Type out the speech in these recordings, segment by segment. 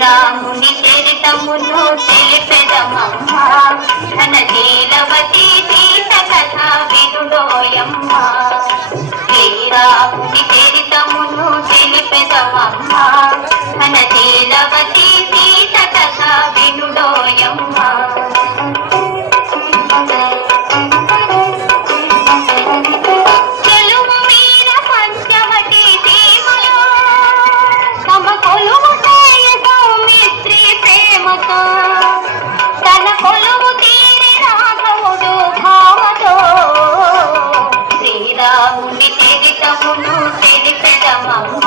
శ్రీరాముని చరితమును తెలిపెదమమ్మ ఘన శీలవతి సీత కథ వినుడోయమ్మ శ్రీరాముని చరితమును తెలిపెదమమ్మ ఘన శీలవతి సీత కథ వినుడోయమ్మ శ్రీరాముని చరితమును తెలిపెదమమ్మ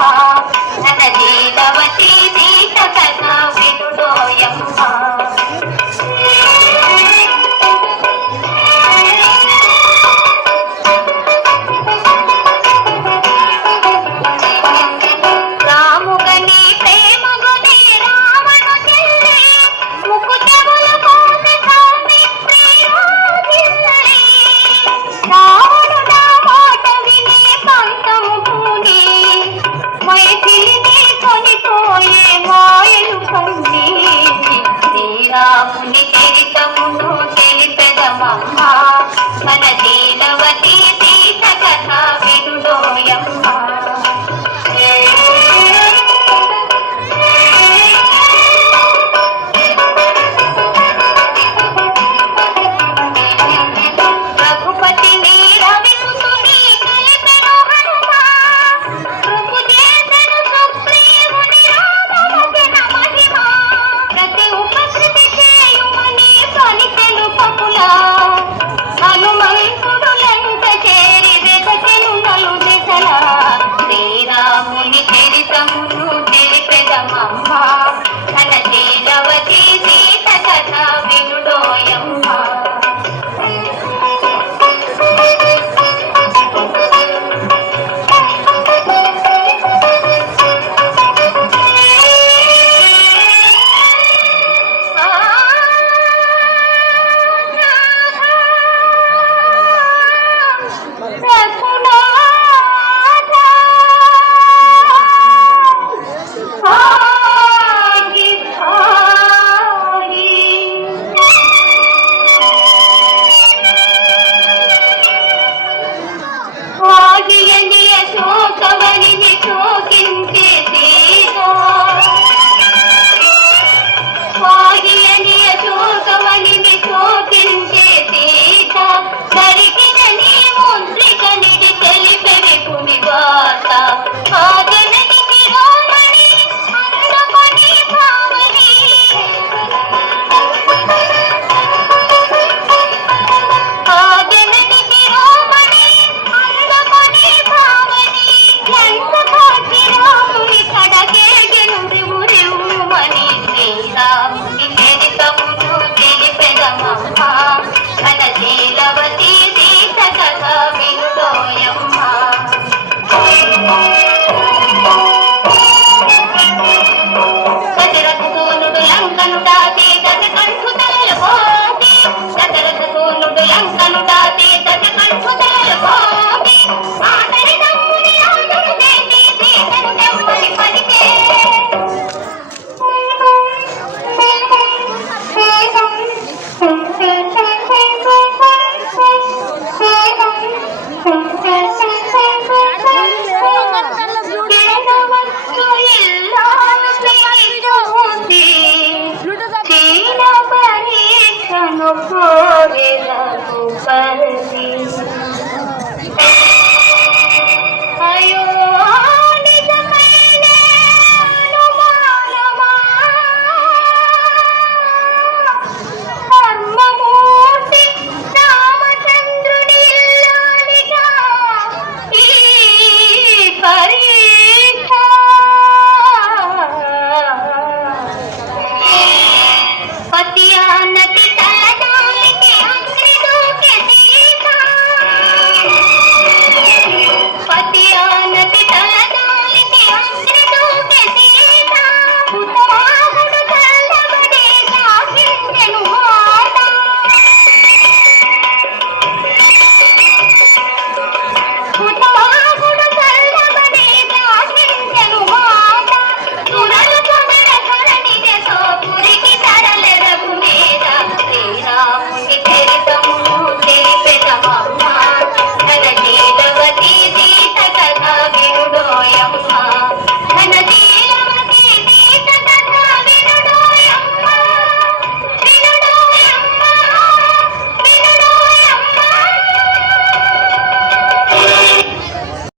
ఘన శీలవతి సీత కథ వినుడోయమ్మ శ్రీరాముని చరితమును తెలిపెదమమ్మ ఘన శీలవతి సీత కథ వినుడోయమ్మ రఘుపతిని రవిసుతుని కలిపెను హనుమ కృపు చేసెను సుగ్రీవుని రామవచన మహిమ ప్రతి ఉపకృతి చేయుమని పలికెను కపుల హనుమంతుడు లంక చేరి వెదకెను నలు దిశల శ్రీరాముని చరితమును తెలిపెదమమ్మ ఘన శీలవతి సీత కథ వినుడోయమ్మ శోకవనిని శోకించే సీత శోకవనిని శోకించే సీత దరికిన నీ ముద్రిక నిడి తెలిపెరి పునిగాత ఆ జనని శిరోమణి అందుకొని భావని ఆ జనని శిరోమణి అందుకొని భావని శ్రీరాముని కడగేగెను రివురివుమని శ్రీరాముని చరితమును తెలిపెదమమ్మ ఘన శీలవతి సీత కథ వినుడోయమ్మ దశరథసూనుడు లంకను దాటి దశకంఠుతల పోతి దశరథసూనుడు లంకను దాటి దశకంఠుతల పోతి ఆతని తమ్ముని ఆదుడు చేసి సీతను తెమ్మని పలికే అయ్యో నిజమైన అనుమానమా ధర్మమూర్తి రామచంద్రుని ఇల్లాలిగా ఈ పరీక్ష పతియాన